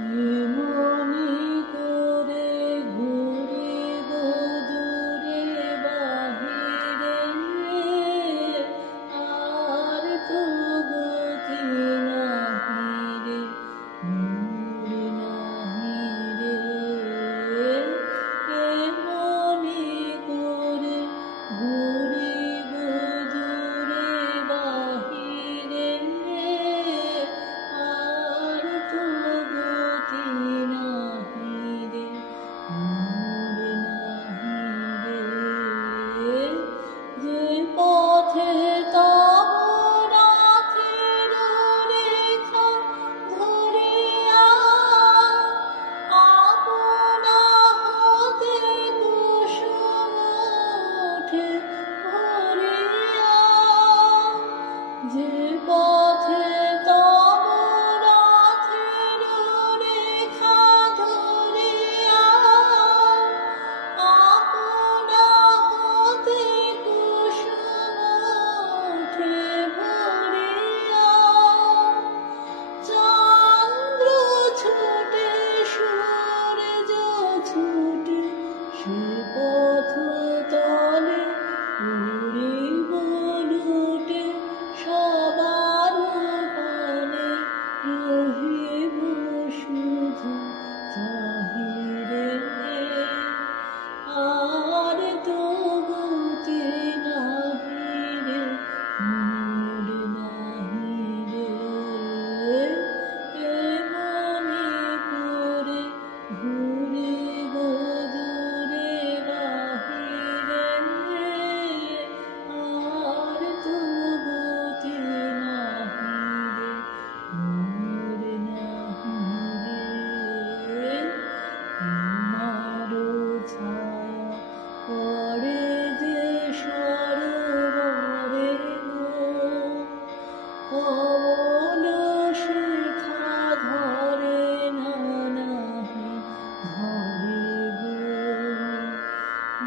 মনে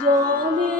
don't jolly